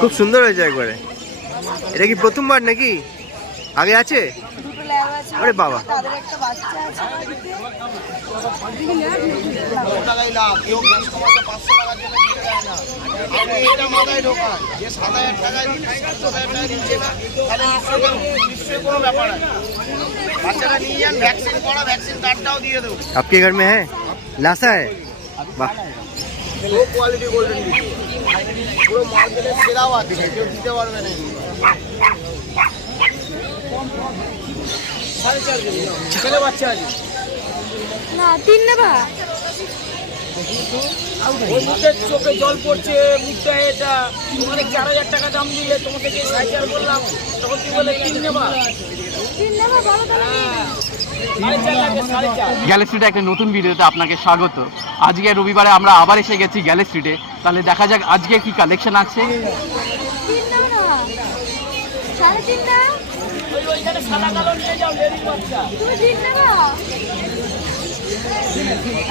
খুব সুন্দর হয়েছে একবারে। এটা কি প্রথমবার নাকি আগে আছে? আরে বাবা, आपके घर में है? लासा है? वाह, क्वालिटी गोल्डन পুরো মার্কেটের সেরা আছে, কেউ দিতে পারবে না। 4.5 কেজি ছেলে বাচ্চা আছে না, 3 নেবা। ওই মুখের চোখে জল পড়ছে, মুখটা এটা তোমাকে 4000 টাকা দাম দিলে তোমাকে যে 6000 বললাম, তখন তুমি বলে 3 নেবা। 3 নেবা, বলো তাহলে। গ্যালারি স্ট্রিটে একটা নতুন ভিডিওতে আপনাকে স্বাগত। আজকে রবিবারে আমরা আবার এসে গেছি গ্যালারি স্ট্রিটে। তাহলে দেখা যাক আজকে কি কালেকশন আছে। 3 নাও না, 3.5 না। ওইখানে সাদা কালো নিয়ে যাও, লেডিস বাচ্চা। তুমি 3 নেবা?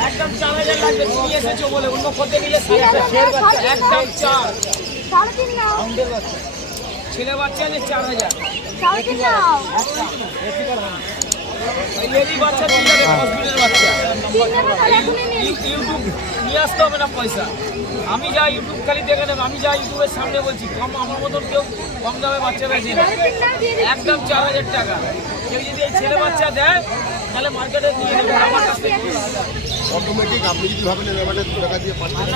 একদম 4000 লাগবে, তুমি এসেছো বলে। অন্য কোথায় নিলে শের বাচ্চা একদম 4। 3.5 নাও। ছেলে বাচ্চা আছে 4000। 3.5 নাও। লেডি বাচ্চা দিয়ে যাবে, হসপিটাল বাচ্চা। 3 নেবা তাহলে এখনই নিয়ে নিই। ইউটিউব নিয়ে আসতে হবে না পয়সা, আমি যা ইউটিউব খালি দেখে নেব। আমি যা ইউটিউবের সামনে বলছি, কম আমার মতন কেউ কম দামে বাচ্চা বেশি না। 3.5 নাও দিয়ে দিচ্ছি। একদম 4000 টাকা। কেউ যদি এই ছেলে বাচ্চা দেয় তাহলে মার্কেটে নিয়ে নেবে আমার কাছ থেকে। অটোমেটিক আপনি যদি ভাবেন এবারে টাকা দিয়ে পাচ্ছেন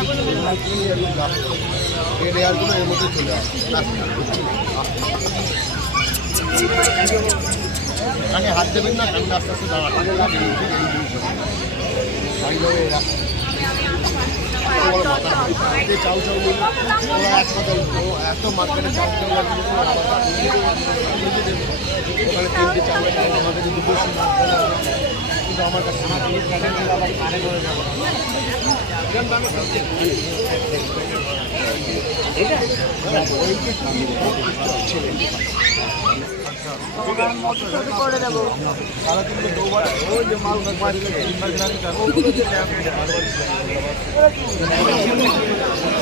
এর কোনো এর মধ্যে চলে আসে কানে হাত দেবেন না, কানে আস্তে আস্তে দাঁড়ান। চাউ চাউ এক কথা এত মার্কেটে চাউ চাউ ওখানে 3টে চাউ আমাদের দুটো কিন্তু আমার কাছে আবার কানে করে যাবো করে দেবো।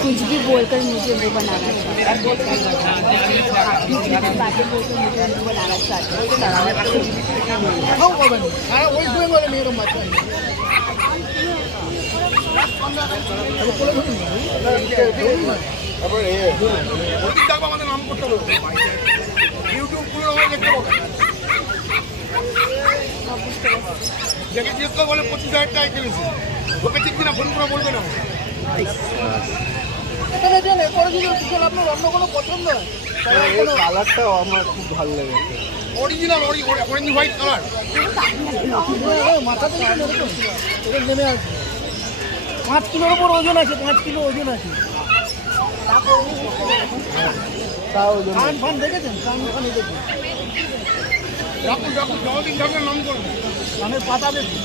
कुछ भी बोलकर मुझे वो बनाना আমাদের নাম করতে হবে, ইউটিউব খুলে দেখতে পাবে। যাকে জিজ্ঞেস করে বলে 25,000 টাকা কিনেছি, ওকে ঠিক কিনা ফোন করে বলবে না। আপনার অন্য কোনো পছন্দ? কালারটাও আমার খুব ভালো লেগেছে, অরিজিনাল অরেঞ্জ হোয়াইট কালার। মাথাতে নেমে আছে 5 কিলোর উপর ওজন আছে, 5 কিলো ওজন আছে। কান ফান দেখেছেন? কান ফান দেখেছেন? রাখুন রাখুন, জলদিন ঠাকুরের নাম করবেন, কানের পাতা দেখুন।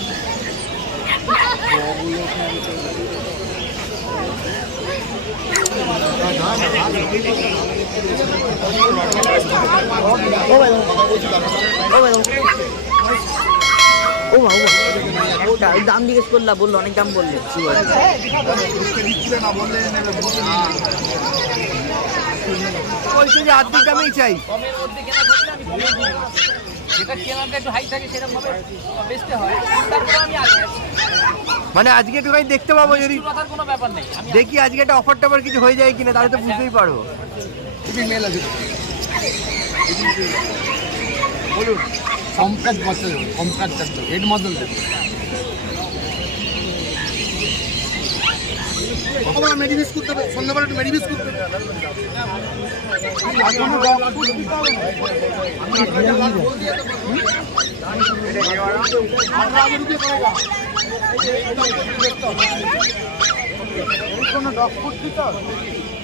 দাম জিজ্ঞেস করলা, বললো অনেক দাম বললে। বলছে যে আর্ধেক দামেই চাই। কমের মধ্যে কেনা থাকলে আমি কমে দিই, যেটা কেনাটা একটু হাই থাকে সেরকম ভাবে বেচতে হয়। তারপরে আমি আসি, মানে আজকে একটুখানি দেখতে পাবো, যদি কথার কোনো ব্যাপার নেই। আমি দেখি আজকে একটা অফার টফার কিছু হয়ে যায় কিনা, তাহলে তো বুঝতেই পারবো। মেল আছে বলুন, কম্প্যাক্ট বাচ্চা দেবেন, কম্প্যাক্ট একদম হেড মডেল দেবেন। সকালবেলা মেডি বিস্কুট দেবে, সন্ধ্যাবেলা একটু মেডি বিস্কুট দেবে।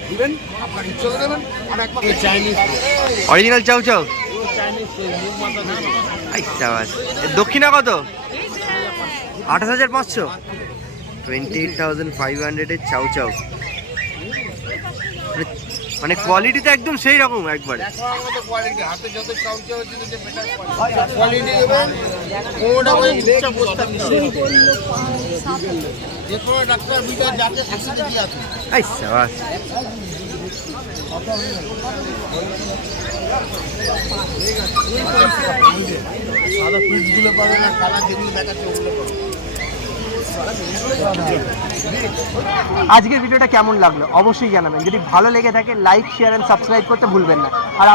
দিবেন আপনার ইচ্ছা দেবেন। আর একবার চাইনিজ অরিজিনাল চাউ চাউ দক্ষিণা কত? 28,500, 28,500 চাউ চাউ। মানে কোয়ালিটিটা একদম সেই রকম একবারে। দেখার মতো কোয়ালিটি, হাতে যত চাউচা হচ্ছে যে বেটার কোয়ালিটি এবং কোনোটা ওই উচ্চা বস্তা যে কোনো ডাক্তার বিকার যাতে একসাথে দিয়ে আছে। এই সাবাস। সাদা পিসগুলো পাবে না, কালার যেগুলো দেখাচ্ছে ওগুলো পাবে। আজকের ভিডিওটা কেমন লাগলো অবশ্যই জানাবেন। যদি ভালো লেগে থাকে লাইক শেয়ার এন্ড সাবস্ক্রাইব করতে ভুলবেন না। আর